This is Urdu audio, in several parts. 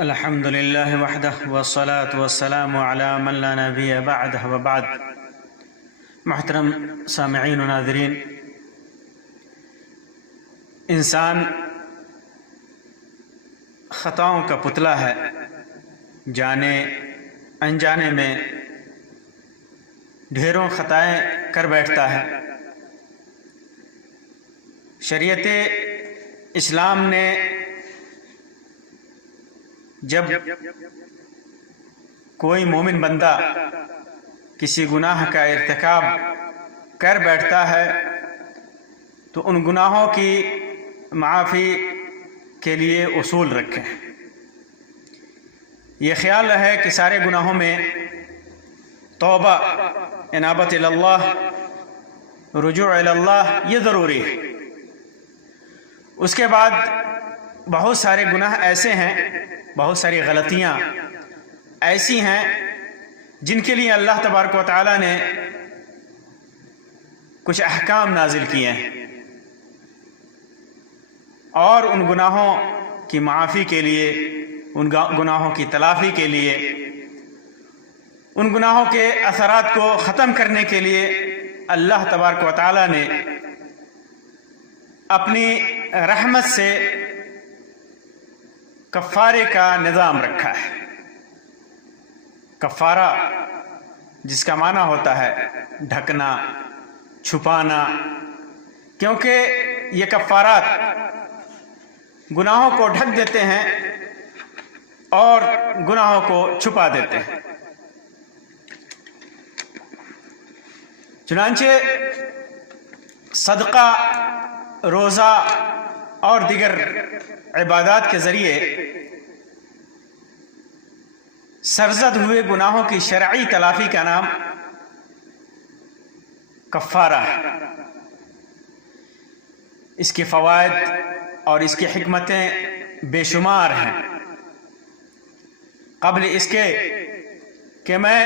الحمد للہ وحدہ والصلاة والسلام علی من لا نبی بعدہ وبعد۔ محترم سامعین و ناظرین، انسان خطاؤں کا پتلا ہے، جانے انجانے میں ڈھیروں خطائیں کر بیٹھتا ہے۔ شریعت اسلام نے جب کوئی مومن بندہ کسی گناہ کا ارتکاب کر بیٹھتا ہے تو ان گناہوں کی معافی کے لیے اصول رکھے۔ یہ خیال رہے کہ سارے گناہوں میں توبہ، انابت اللہ، رجوع اللہ یہ ضروری ہے۔ اس کے بعد بہت سارے گناہ ایسے ہیں، بہت ساری غلطیاں ایسی ہیں جن کے لیے اللہ تبارک و تعالیٰ نے کچھ احکام نازل کیے ہیں، اور ان گناہوں کی معافی کے لیے، ان گناہوں کی تلافی کے لیے، ان گناہوں کے اثرات کو ختم کرنے کے لیے اللہ تبارک و تعالیٰ نے اپنی رحمت سے کفارے کا نظام رکھا ہے۔ کفارہ جس کا معنی ہوتا ہے ڈھکنا، چھپانا، کیونکہ یہ کفارات گناہوں کو ڈھک دیتے ہیں اور گناہوں کو چھپا دیتے ہیں۔ چنانچہ صدقہ، روزہ اور دیگر عبادات کے ذریعے سرزد ہوئے گناہوں کی شرعی تلافی کا نام کفارہ ہے۔ اس کے فوائد اور اس کی حکمتیں بے شمار ہیں۔ قبل اس کے کہ میں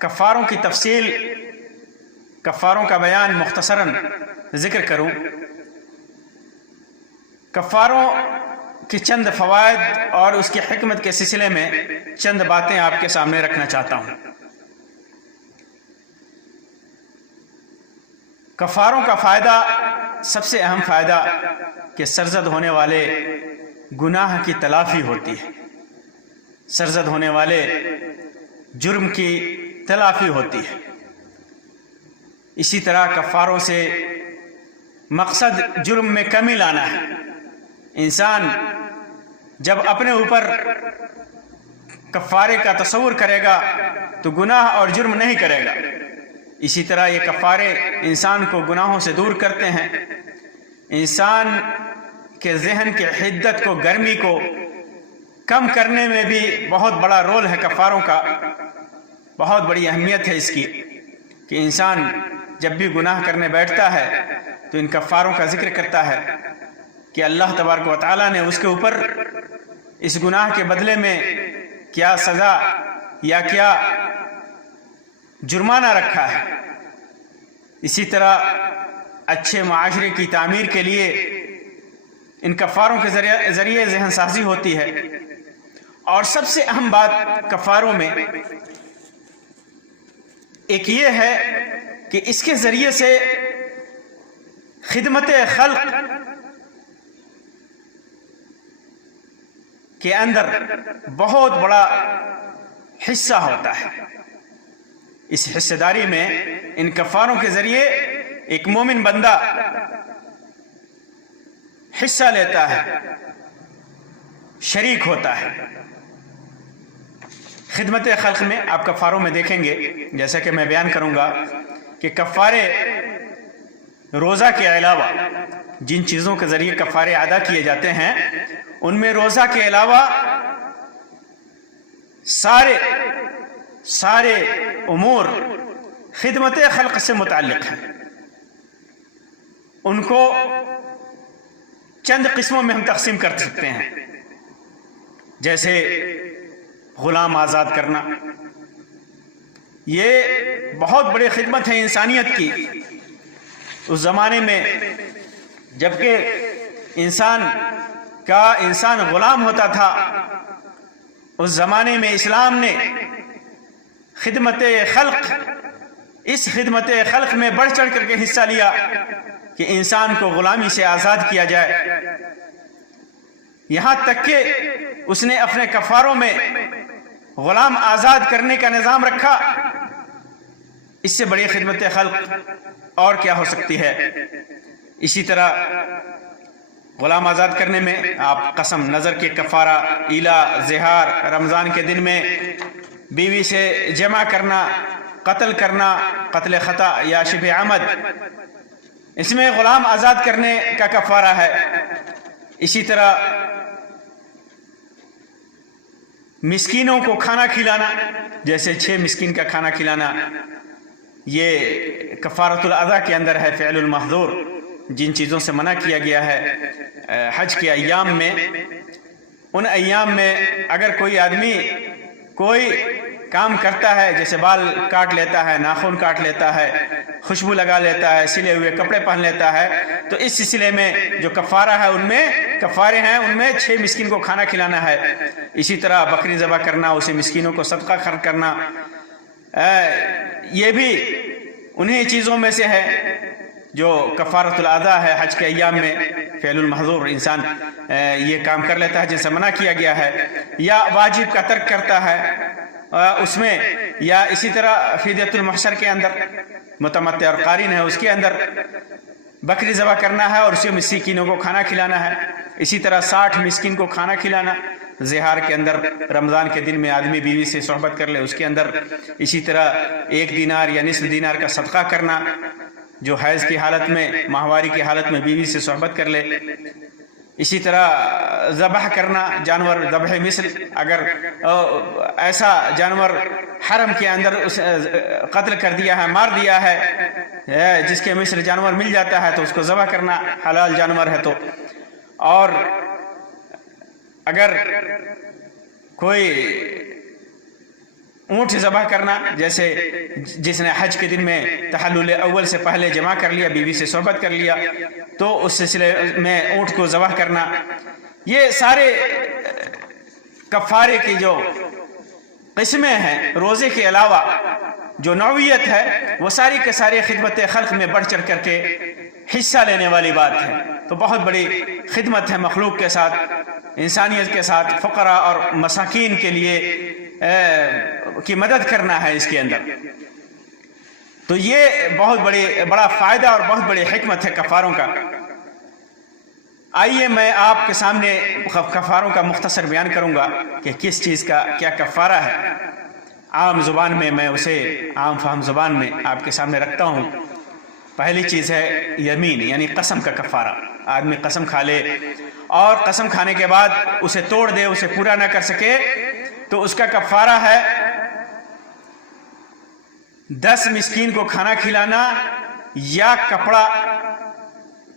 کفاروں کی تفصیل، کفاروں کا بیان مختصراً ذکر کروں، کفاروں کی چند فوائد اور اس کی حکمت کے سلسلے میں چند باتیں آپ کے سامنے رکھنا چاہتا ہوں۔ کفاروں کا فائدہ، سب سے اہم فائدہ کہ سرزد ہونے والے گناہ کی تلافی ہوتی ہے، سرزد ہونے والے جرم کی تلافی ہوتی ہے۔ اسی طرح کفاروں سے مقصد جرم میں کمی لانا ہے۔ انسان جب اپنے اوپر کفارے کا تصور کرے گا تو گناہ اور جرم نہیں کرے گا۔ اسی طرح یہ کفارے انسان کو گناہوں سے دور کرتے ہیں، انسان کے ذہن کی حدت کو، گرمی کو کم کرنے میں بھی بہت بڑا رول ہے کفاروں کا، بہت بڑی اہمیت ہے اس کی، کہ انسان جب بھی گناہ کرنے بیٹھتا ہے تو ان کفاروں کا ذکر کرتا ہے کہ اللہ تبارک و تعالیٰ نے اس کے اوپر اس گناہ کے بدلے میں کیا سزا یا کیا جرمانہ رکھا ہے۔ اسی طرح اچھے معاشرے کی تعمیر کے لیے ان کفاروں کے ذریعے ذہن سازی ہوتی ہے۔ اور سب سے اہم بات کفاروں میں ایک یہ ہے کہ اس کے ذریعے سے خدمت خلق کے اندر بہت بڑا حصہ ہوتا ہے۔ اس حصہ داری میں ان کفاروں کے ذریعے ایک مومن بندہ حصہ لیتا ہے، شریک ہوتا ہے۔ خدمت خلق میں آپ کفاروں میں دیکھیں گے، جیسا کہ میں بیان کروں گا، کہ کفارے روزہ کے علاوہ جن چیزوں کے ذریعے کفارے ادا کیے جاتے ہیں، ان میں روزہ کے علاوہ سارے امور خدمت خلق سے متعلق ہیں۔ ان کو چند قسموں میں ہم تقسیم کر سکتے ہیں، جیسے غلام آزاد کرنا، یہ بہت بڑی خدمت ہے انسانیت کی۔ اس زمانے میں جبکہ انسان غلام ہوتا تھا اس زمانے میں اسلام نے خدمت خلق، اس خدمت خلق میں بڑھ چڑھ کر کے حصہ لیا کہ انسان کو غلامی سے آزاد کیا جائے، یہاں تک کہ اس نے اپنے کفاروں میں غلام آزاد کرنے کا نظام رکھا۔ اس سے بڑی خدمت خلق اور کیا ہو سکتی ہے؟ اسی طرح غلام آزاد کرنے میں آپ قسم، نظر کے کفارہ، ایلا، زہار، رمضان کے دن میں بیوی سے جمع کرنا، قتل کرنا، قتل خطا یا شبہ عمد، اس میں غلام آزاد کرنے کا کفارہ ہے۔ اسی طرح مسکینوں کو کھانا کھلانا، جیسے 6 مسکین کا کھانا کھلانا، یہ کفارۃ الاذی کے اندر ہے، فعل المحظور، جن چیزوں سے منع کیا گیا ہے حج کے ایام میں، ان ایام میں اگر کوئی آدمی کوئی کام کرتا ہے، جیسے بال کاٹ لیتا ہے، ناخن کاٹ لیتا ہے، خوشبو لگا لیتا ہے، سلے ہوئے کپڑے پہن لیتا ہے، تو اس سلسلے میں جو کفارہ ہے، ان میں کفارے ہیں، ان میں 6 مسکین کو کھانا کھلانا ہے۔ اسی طرح بکری ذبح کرنا، اسے مسکینوں کو صدقہ خرچ کرنا، یہ بھی انہی چیزوں میں سے ہے جو کفارۃ الاذی ہے۔ حج کے ایام میں فعل المحظور، انسان یہ کام کر لیتا ہے جن سے منع کیا گیا ہے، یا واجب کا ترک کرتا ہے اس میں، یا اسی طرح فدیۃ المحشر کے اندر متمتع اور قارن ہے، اس کے اندر بکری ذبح کرنا ہے اور اسی مسکینوں کو کھانا کھلانا ہے۔ اسی طرح 60 مسکین کو کھانا کھلانا، زہار کے اندر رمضان کے دن میں آدمی بیوی سے صحبت کر لے، اس کے اندر اسی طرح 1 دینار یا نصف دینار کا صدقہ کرنا، جو حیض کی حالت میں، ماہواری کی حالت میں بیوی سے صحبت کر لے۔ اسی طرح ذبح کرنا، جانور ذبح مثل، اگر ایسا جانور حرم کے اندر قتل کر دیا ہے، مار دیا ہے، جس کے مثل جانور مل جاتا ہے تو اس کو ذبح کرنا، حلال جانور ہے تو۔ اور اگر کوئی اونٹ ذبح کرنا، جیسے جس نے حج کے دن میں تحلل اول سے پہلے جمع کر لیا، بیوی سے صحبت کر لیا، تو اس سلسلے میں اونٹ کو ذبح کرنا، یہ سارے کفارے کی جو قسمیں ہیں، روزے کے علاوہ جو نوعیت ہے، وہ ساری کے ساری خدمت خلق میں بڑھ چڑھ کر کے حصہ لینے والی بات ہے۔ تو بہت بڑی خدمت ہے مخلوق کے ساتھ، انسانیت کے ساتھ، فقراء اور مساکین کے لیے کی مدد کرنا ہے اس کے اندر۔ تو یہ بہت بڑا فائدہ اور بہت بڑی حکمت ہے کفاروں کا۔ آئیے میں آپ کے سامنے کفاروں کا مختصر بیان کروں گا کہ کس چیز کا کیا کفارہ ہے۔ عام زبان میں میں اسے عام فہم زبان میں آپ کے سامنے رکھتا ہوں۔ پہلی چیز ہے یمین، یعنی قسم کا کفارہ۔ آدمی قسم کھا لے اور قسم کھانے کے بعد اسے توڑ دے، اسے پورا نہ کر سکے، تو اس کا کفارہ ہے 10 مسکین کو کھانا کھلانا یا کپڑا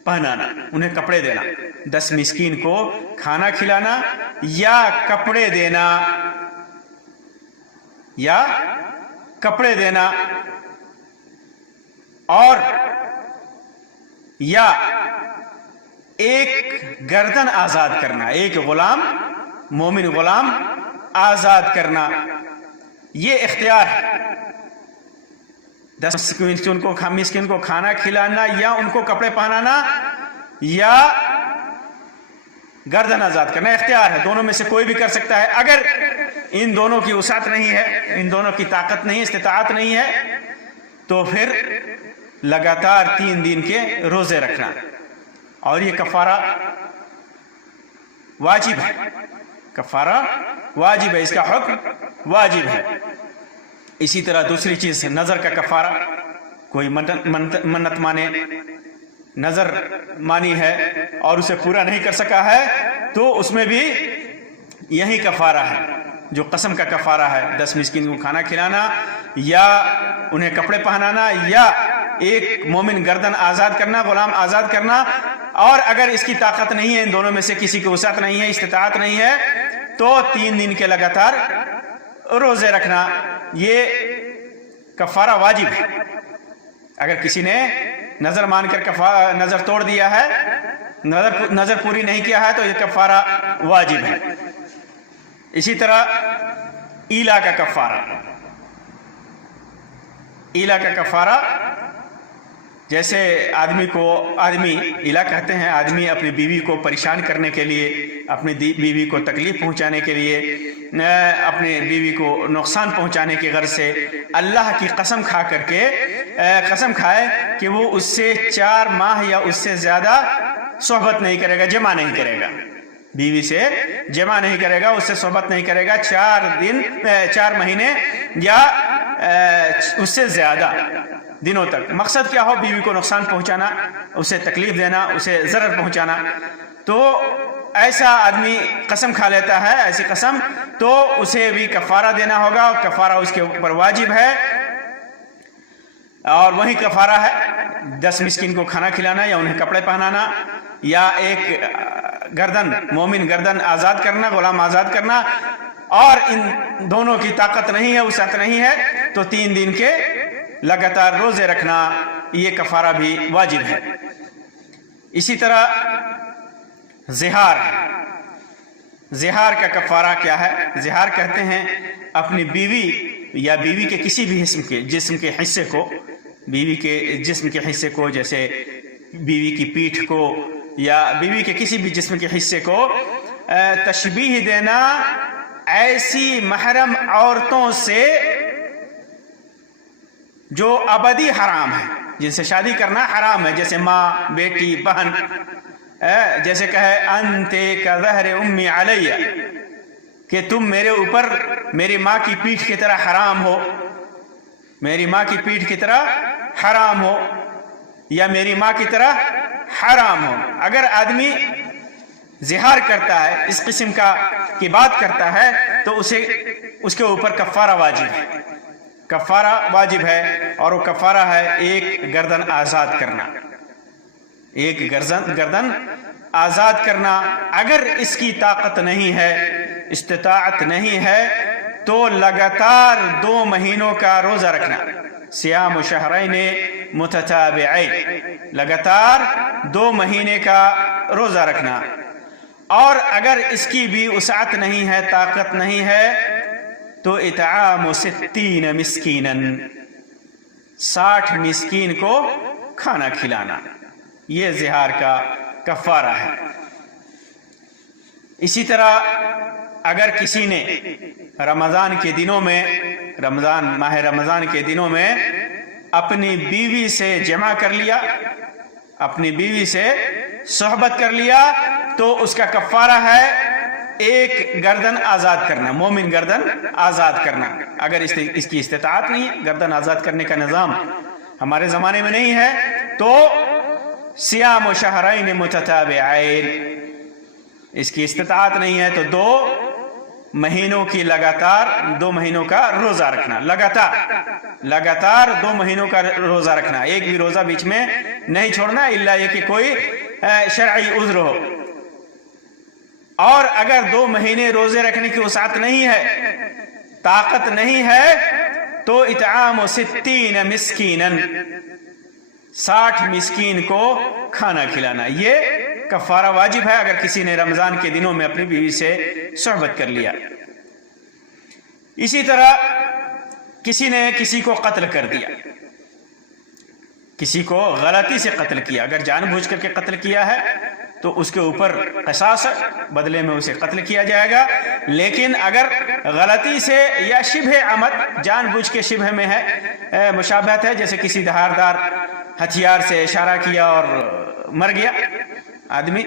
پہنانا، انہیں کپڑے دینا۔ 10 مسکین کو کھانا کھلانا یا کپڑے دینا، یا کپڑے دینا، اور یا ایک گردن آزاد کرنا، ایک غلام، مومن غلام آزاد کرنا، یہ اختیار ہے۔ 10 مسکین کو کھانا کھلانا یا ان کو کپڑے پہنانا یا گردن آزاد کرنا اختیار ہے، دونوں میں سے کوئی بھی کر سکتا ہے۔ اگر ان دونوں کی وسعت نہیں ہے، ان دونوں کی طاقت نہیں، استطاعت نہیں ہے، تو پھر لگاتار 3 دن کے روزے رکھنا، اور یہ کفارہ واجب ہے، کفارہ واجب ہے، اس کا حکم واجب ہے۔ اسی طرح دوسری چیز نظر کا کفارہ، کوئی منت مانے، نظر مانی ہے اور اسے پورا نہیں کر سکا ہے، تو اس میں بھی یہی کفارہ ہے جو قسم کا کفارہ ہے، 10 مسکین کو کھانا کھلانا یا انہیں کپڑے پہنانا یا ایک مومن گردن آزاد کرنا، غلام آزاد کرنا۔ اور اگر اس کی طاقت نہیں ہے، ان دونوں میں سے کسی کی وسعت نہیں ہے، استطاعت نہیں ہے، تو 3 دن کے لگاتار روزے رکھنا، یہ کفارہ واجب ہے۔ اگر کسی نے نظر مان کر نظر توڑ دیا ہے، نظر پوری نہیں کیا ہے، تو یہ کفارہ واجب ہے۔ اسی طرح ایلا کا کفارہ. ایلا کا کفارہ جیسے آدمی ایلا کہتے ہیں آدمی اپنی بیوی کو پریشان کرنے کے لیے، اپنی بیوی کو تکلیف پہنچانے کے لیے، اپنے بیوی کو نقصان پہنچانے کی غرض سے اللہ کی قسم کھا کر کے قسم کھائے کہ وہ اس سے 4 ماہ یا اس سے زیادہ صحبت نہیں کرے گا، جمع نہیں کرے گا، بیوی سے جمع نہیں کرے گا، اس سے صحبت نہیں کرے گا 4 مہینے یا اس سے زیادہ دنوں تک. مقصد کیا ہو؟ بیوی کو نقصان پہنچانا، اسے تکلیف دینا، اسے ضرر پہنچانا. تو ایسا آدمی قسم کھا لیتا ہے ایسی قسم، تو اسے بھی کفارہ دینا ہوگا، اور کفارہ اس کے اوپر واجب ہے. اور وہی کفارہ ہے 10 مسکین کو کھانا کھلانا، یا انہیں کپڑے پہنانا، یا ایک مومن گردن آزاد کرنا، غلام آزاد کرنا. اور ان دونوں کی طاقت نہیں ہے، وسعت نہیں ہے، تو 3 دن کے لگاتار روزے رکھنا، یہ کفارہ بھی واجب ہے. اسی طرح زہار ہے. زہار کا کفارہ کیا ہے؟ زہار کہتے ہیں اپنی بیوی یا بیوی کے کسی بھی جسم کے حصے کو، بیوی کے جسم کے حصے کو، جیسے بیوی کی پیٹھ کو یا بیوی کے کسی بھی جسم کے حصے کو تشبیہ دینا ایسی محرم عورتوں سے جو ابدی حرام ہے، جن سے شادی کرنا حرام ہے، جیسے ماں، بیٹی، بہن. جیسے کہے انتے کا ظہر امی علیہ، کہ تم میرے اوپر میری ماں کی پیٹھ کی طرح حرام ہو، میری ماں کی پیٹھ کی طرح حرام ہو، یا میری ماں کی طرح حرام ہو. اگر آدمی زہار کرتا ہے، اس قسم کی بات کرتا ہے، تو اس کے اوپر کفارہ واجب ہے. کفارہ واجب ہے، اور وہ کفارہ ہے ایک گردن آزاد کرنا. ایک گردن آزاد کرنا. اگر اس کی طاقت نہیں ہے، استطاعت نہیں ہے، تو لگاتار 2 مہینوں کا روزہ رکھنا. صیام شہرین متتابعین، لگاتار 2 مہینے کا روزہ رکھنا. اور اگر اس کی بھی وسعت نہیں ہے، طاقت نہیں ہے، تو اطعام 60 مسکینا، 60 مسکین کو کھانا کھلانا. یہ زہار کا کفارہ ہے. اسی طرح اگر کسی نے رمضان کے دنوں میں، ماہ رمضان کے دنوں میں اپنی بیوی سے جمع کر لیا، اپنی بیوی سے صحبت کر لیا، تو اس کا کفارہ ہے ایک گردن آزاد کرنا، مومن گردن آزاد کرنا. اگر اس کی استطاعت نہیں ہے، گردن آزاد کرنے کا نظام ہمارے زمانے میں نہیں ہے، تو صیام شہرین متتابعین، اس کی استطاعت نہیں ہے، تو 2 مہینوں کی لگاتار 2 مہینوں کا روزہ رکھنا. لگاتار 2 مہینوں کا روزہ رکھنا، ایک بھی روزہ بیچ میں نہیں چھوڑنا، الا یہ کہ کوئی شرعی عذر ہو. اور اگر 2 مہینے روزے رکھنے کی وسعت نہیں ہے، طاقت نہیں ہے، تو اطعام 60 مسکینا، 60 مسکین کو کھانا کھلانا. یہ کفارہ واجب ہے اگر کسی نے رمضان کے دنوں میں اپنی بیوی سے صحبت کر لیا. اسی طرح کسی نے کسی کو قتل کر دیا، کسی کو غلطی سے قتل کیا. اگر جان بوجھ کر کے قتل کیا ہے تو اس کے اوپر قصاص، بدلے میں اسے قتل کیا جائے گا. لیکن اگر غلطی سے یا شبہ عمد، جان بوجھ کے شبہ میں ہے، مشابہت ہے، جیسے کسی دھاردار ہتھیار سے اشارہ کیا اور مر گیا آدمی،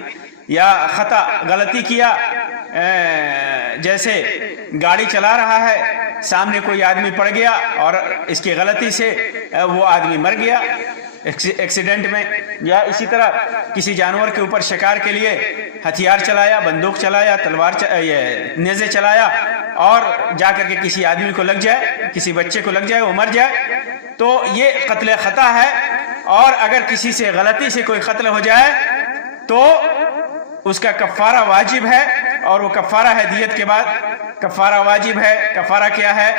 یا خطا غلطی کیا، جیسے گاڑی چلا رہا ہے، سامنے کوئی آدمی پڑ گیا اور اس کی غلطی سے وہ آدمی مر گیا ایکسیڈنٹ میں. یا اسی طرح کسی جانور کے اوپر شکار کے لیے ہتھیار چلایا، بندوق چلایا، تلوار نیزے چلایا، اور جا کر کے کسی آدمی کو لگ جائے، کسی بچے کو لگ جائے، وہ مر جائے، تو یہ قتل خطا ہے. اور اگر کسی سے غلطی سے کوئی قتل ہو جائے تو اس کا کفارہ واجب ہے، اور وہ کفارہ ہے دیت کے بعد کفارہ واجب ہے. کفارہ کیا ہے؟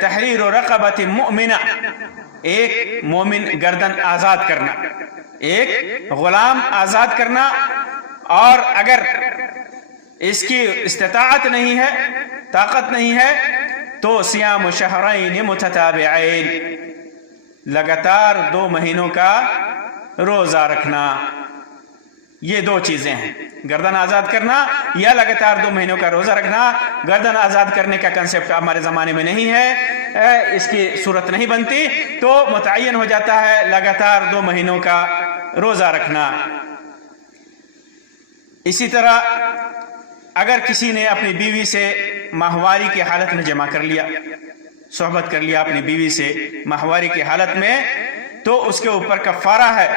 تحریر رقبۃ مؤمنہ، ایک مومن گردن آزاد کرنا، ایک غلام آزاد کرنا. اور اگر اس کی استطاعت نہیں ہے، طاقت نہیں ہے تو صیام شہرین متتابعین، لگاتار 2 مہینوں کا روزہ رکھنا. یہ 2 چیزیں ہیں، گردن آزاد کرنا یا لگاتار 2 مہینوں کا روزہ رکھنا. گردن آزاد کرنے کا کنسیپٹ ہمارے زمانے میں نہیں ہے، اس کی صورت نہیں بنتی، تو متعین ہو جاتا ہے لگاتار 2 مہینوں کا روزہ رکھنا. اسی طرح اگر کسی نے اپنی بیوی سے ماہواری کی حالت میں جمع کر لیا، صحبت کر لیا اپنی بیوی سے ماہواری کی حالت میں، تو اس کے اوپر کفارہ ہے،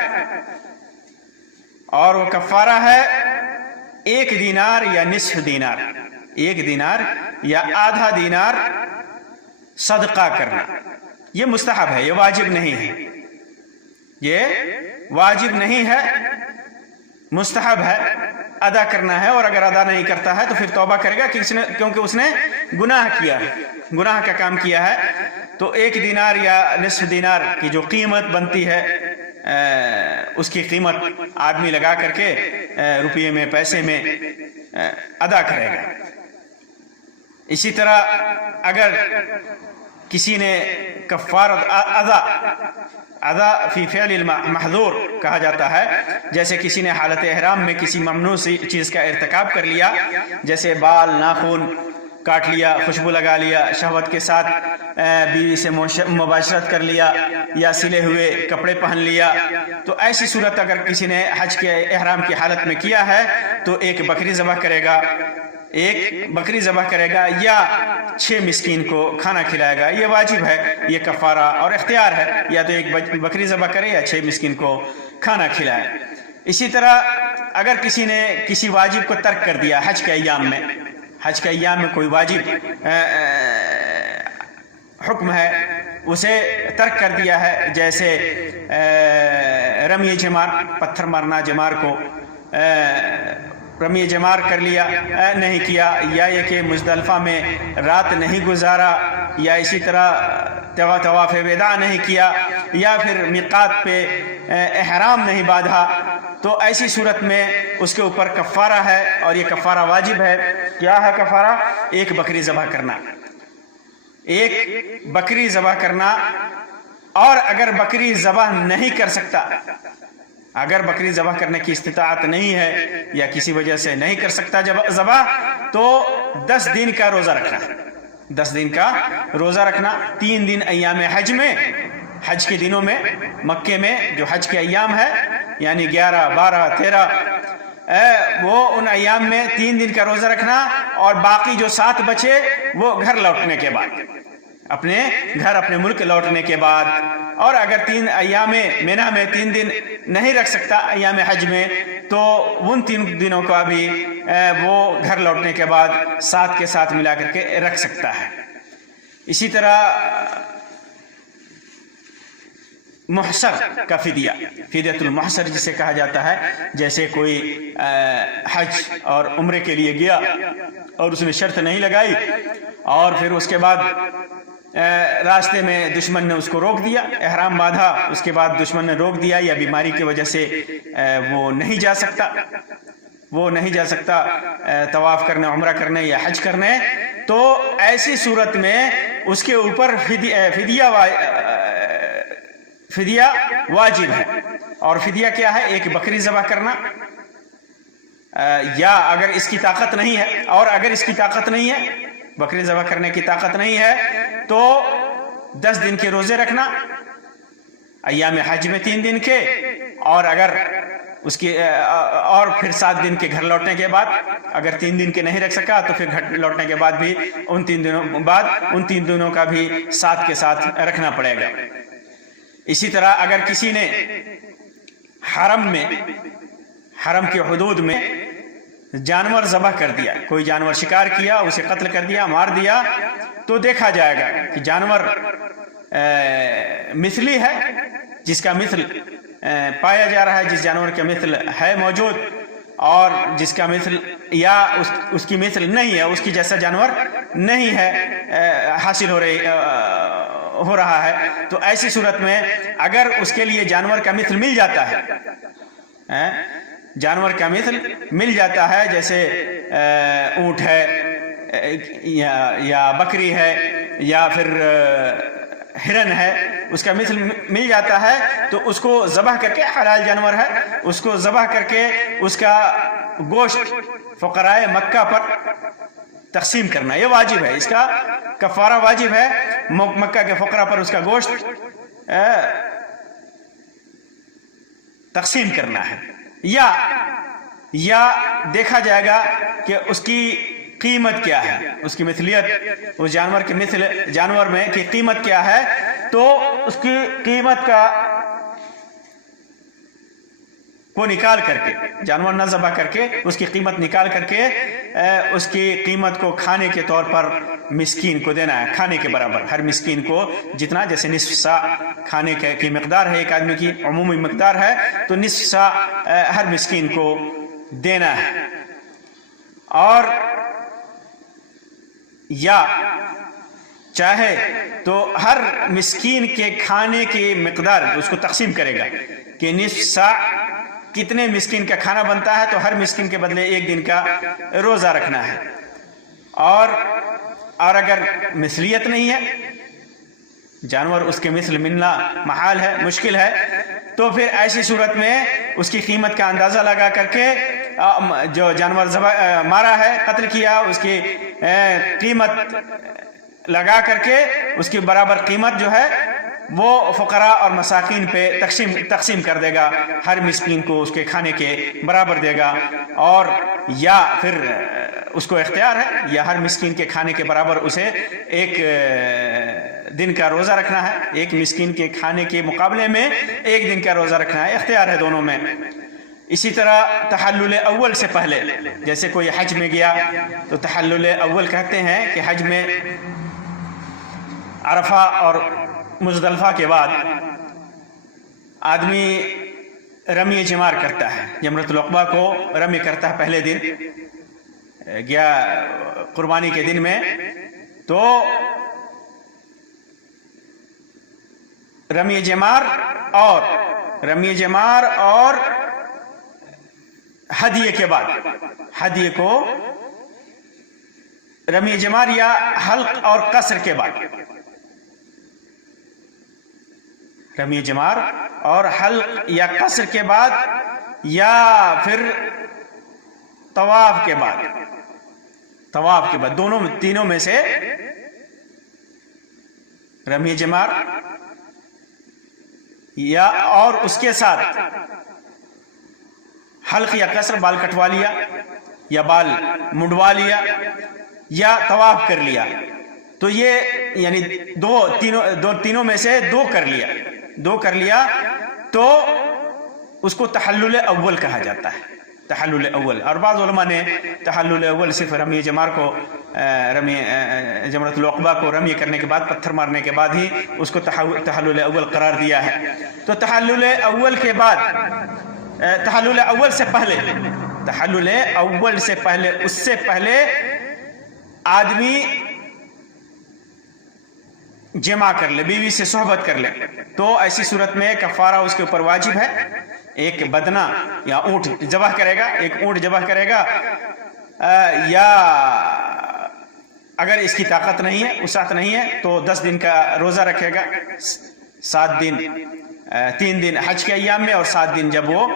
اور وہ کفارہ ہے 1 دینار یا نصف دینار، 1 دینار یا آدھا دینار صدقہ کرنا. یہ مستحب ہے، یہ واجب نہیں ہے، یہ واجب نہیں ہے، مستحب ہے، ادا کرنا ہے. اور اگر ادا نہیں کرتا ہے تو پھر توبہ کرے گا، کیونکہ اس نے گناہ کیا ہے، گناہ کا کام کیا ہے. تو 1 دینار یا نصف دینار کی جو قیمت بنتی ہے، اس کی قیمت آدمی لگا کر کے روپیے میں، پیسے میں ادا کرے گا. اسی طرح اگر کسی نے کفارت ادا فی فعل المحظور کہا جاتا ہے، جیسے کسی نے حالت احرام میں کسی ممنوع چیز کا ارتکاب کر لیا، جیسے بال ناخن کاٹ لیا، خوشبو لگا لیا، شہوت کے ساتھ بیوی سے مباشرت کر لیا، یا سلے ہوئے کپڑے پہن لیا، تو ایسی صورت اگر کسی نے حج کے احرام کی حالت میں کیا ہے تو 1 بکری ذبح کرے گا، 1 بکری ذبح کرے گا، یا 6 مسکین کو کھانا کھلائے گا. یہ واجب ہے، یہ کفارہ اور اختیار ہے، یا تو 1 بکری ذبح کرے یا 6 مسکین کو کھانا کھلائے. اسی طرح اگر کسی نے کسی واجب کو ترک کر دیا حج کے ایام میں، حج کے ایام میں کوئی واجب حکم ہے اسے ترک کر دیا ہے، جیسے رمی جمار، پتھر مارنا جمار کو، رمی جمار کر لیا، نہیں کیا، یا یہ کہ مزدلفہ میں رات نہیں گزارا، یا اسی طرح طواف وداع نہیں کیا، یا پھر میقات پہ احرام نہیں باندھا، تو ایسی صورت میں اس کے اوپر کفارہ ہے، اور یہ کفارہ واجب ہے. کیا ہے کفارہ؟ 1 بکری ذبح کرنا، 1 بکری ذبح کرنا. اور اگر بکری ذبح نہیں کر سکتا، اگر بکری ذبح کرنے کی استطاعت نہیں ہے یا کسی وجہ سے نہیں کر سکتا ذبح، تو 10 دن کا روزہ رکھنا، 10 دن کا روزہ رکھنا. 3 دن ایام حج میں، حج کے دنوں میں مکے میں جو حج کے ایام ہے، یعنی 11 12 13، وہ ان ایام میں 3 دن کا روزہ رکھنا، اور باقی جو 7 بچے وہ گھر لوٹنے کے بعد، اپنے گھر اپنے ملک لوٹنے کے بعد. اور اگر 3 ایام مینا میں 3 دن نہیں رکھ سکتا ایام حج میں، تو ان 3 دنوں کا بھی وہ گھر لوٹنے کے بعد 7 کے ساتھ ملا کر کے رکھ سکتا ہے. اسی طرح محصر کا فدیہ، فدیۃ المحصر جسے کہا جاتا ہے، جیسے کوئی حج اور عمرے کے لیے گیا اور اس نے شرط نہیں لگائی، اور پھر اس کے بعد راستے میں دشمن نے اس کو روک دیا، احرام باندھا، اس کے بعد دشمن نے روک دیا، یا بیماری کی وجہ سے وہ نہیں جا سکتا طواف کرنے، عمرہ کرنے یا حج کرنے، تو ایسی صورت میں اس کے اوپر فدیہ واجب ہے. اور فدیہ کیا ہے؟ 1 بکری ذبح کرنا، یا اگر اس کی طاقت نہیں ہے، اور اگر اس کی طاقت نہیں ہے، بکری ذبح کرنے کی طاقت نہیں ہے، تو 10 دن کے روزے رکھنا ایام حج میں 3 دن کے، اور اگر اس کی اور پھر 7 دن کے گھر لوٹنے کے بعد. اگر 3 دن کے نہیں رکھ سکا تو پھر گھر لوٹنے کے بعد بھی ان 3 دنوں کا بھی 7 کے ساتھ رکھنا پڑے گا. اسی طرح اگر کسی نے حرم کے حدود میں جانور ذبح کر دیا، کوئی جانور شکار کیا، اسے قتل کر دیا، مار دیا، تو دیکھا جائے گا کہ جانور مثلی ہے، جس کا مثل پایا جا رہا ہے، جس جانور کا مثل ہے موجود، اور جس کا مثل یا اس کی مثل نہیں ہے، اس کی جیسا جانور نہیں ہے حاصل ہو رہا ہے، تو ایسی صورت میں اگر اس کے لیے جانور کا مثل مل جاتا ہے، جانور کا مثل مل جاتا ہے، جیسے اونٹ ہے یا بکری ہے یا پھر ہرن ہے، اس کا مثل مل جاتا ہے تو اس کو ذبح کر کے، حلال جانور ہے، اس کو ذبح کر کے اس کا گوشت فقراء مکہ پر تقسیم کرنا، یہ واجب ہے، اس کا کفارہ واجب ہے، مکہ کے فقراء پر اس کا گوشت تقسیم کرنا ہے۔ یا دیکھا جائے گا کہ اس کی قیمت کیا ہے، اس کی مثلیت، اس جانور کے مثل جانور میں کی قیمت کیا ہے، تو اس کی قیمت کو نکال کر کے، جانور نہ ذبح کر کے اس کی قیمت نکال کر کے اس کی قیمت کو کھانے کے طور پر مسکین کو دینا ہے، کھانے کے برابر، ہر مسکین کو جتنا، جیسے نصف سا کھانے کی مقدار ہے، ایک آدمی کی عمومی مقدار ہے، تو نصف سا ہر مسکین کو دینا ہے۔ اور یا چاہے تو ہر مسکین کے کھانے کی مقدار اس کو تقسیم کرے گا کہ نصف سا کتنے مسکین کا کھانا بنتا ہے، تو ہر مسکین کے بدلے ایک دن کا روزہ رکھنا ہے۔ اور اگر مثلیت نہیں ہے، جانور اس کے مثل ملنا محال ہے، مشکل ہے، تو پھر ایسی صورت میں اس کی قیمت کا اندازہ لگا کر کے جو جانور مارا ہے، قتل کیا، اس کی قیمت لگا کر کے اس کی برابر قیمت جو ہے وہ فقراء اور مساکین پہ تقسیم کر دے گا، ہر مسکین کو اس کے کھانے کے برابر دے گا۔ اور یا پھر اس کو اختیار ہے، یا ہر مسکین کے کھانے کے برابر اسے ایک دن کا روزہ رکھنا ہے، ایک مسکین کے کھانے کے مقابلے میں ایک دن کا روزہ رکھنا ہے، اختیار ہے دونوں میں۔ اسی طرح تحلل اول سے پہلے، جیسے کوئی حج میں گیا تو تحلل اول کہتے ہیں کہ حج میں عرفہ اور مزدلفہ کے بعد آدمی رمی جمار کرتا ہے، جمرۃ العقبہ کو رمی کرتا ہے پہلے دن، گیا قربانی کے دن میں، تو رمی جمار اور ہدیے کے بعد، ہدیے کو رمی جمار یا حلق اور قصر کے بعد، رمی جمار اور حلق یا قصر کے بعد، یا پھر طواف کے بعد، دونوں تینوں میں سے رمی جمار یا اور اس کے ساتھ حلق یا قصر، بال کٹوا لیا یا بال منڈوا لیا یا طواف کر لیا، تو یہ یعنی تینوں میں سے دو کر لیا تو اس کو تحلل اول کہا جاتا ہے، تحلل اول۔ اور بعض علماء نے تحلل اول صرف رمی جمار کو، جمرۃ العقبہ کو رمی کرنے کے بعد، پتھر مارنے کے بعد ہی اس کو تحلل اول قرار دیا ہے۔ تو تحلل اول کے بعد، تحلل اول سے پہلے اس سے پہلے آدمی جمع کر لے، بیوی سے صحبت کر لے، تو ایسی صورت میں کفارہ اس کے اوپر واجب ہے، ایک بدنہ یا اونٹ ذبح کرے گا، ایک اونٹ ذبح کرے گا، یا اگر اس کی طاقت نہیں ہے، وسعت نہیں ہے، تو 10 دن کا روزہ رکھے گا، 7 دن، 3 دن حج کے ایام میں اور 7 دن جب وہ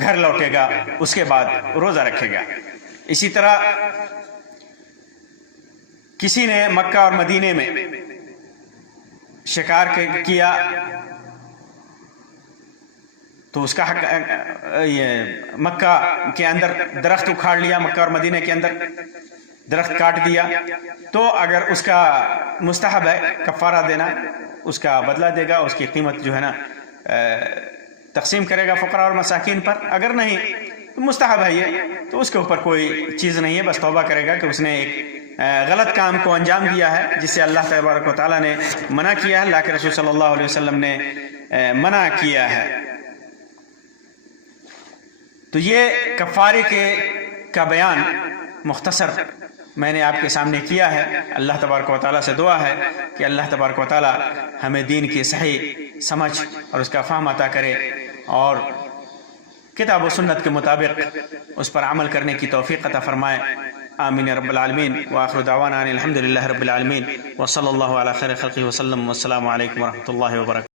گھر لوٹے گا اس کے بعد روزہ رکھے گا۔ اسی طرح کسی نے مکہ اور مدینے میں شکار کیا تو اس کا حق، مکہ کے اندر درخت اکھاڑ لیا، مکہ اور مدینے کے اندر درخت کاٹ دیا، تو اگر اس کا مستحب ہے کفارہ دینا، اس کا بدلہ دے گا، اس کی قیمت جو ہے نا تقسیم کرے گا فقراء اور مساکین پر، اگر نہیں تو مستحب ہے یہ، تو اس کے اوپر کوئی چیز نہیں ہے، بس توبہ کرے گا کہ اس نے ایک غلط کام کو انجام دیا ہے جس سے اللہ تبارک و تعالیٰ نے منع کیا ہے، اللہ کے رسول صلی اللہ علیہ وسلم نے منع کیا ہے۔ تو یہ کفارے کا بیان مختصر میں نے آپ کے سامنے کیا ہے۔ اللہ تبارک و تعالیٰ سے دعا ہے کہ اللہ تبارک و تعالیٰ ہمیں دین کی صحیح سمجھ اور اس کا فہم عطا کرے، اور کتاب و سنت کے مطابق اس پر عمل کرنے کی توفیق عطا فرمائے. آمین یا رب العالمین. وآخر دعوانا ان الحمد للہ رب العالمین وصلی اللہ علی خیر خلقہ وسلم. والسلام علیکم ورحمۃ اللہ وبرکاتہ.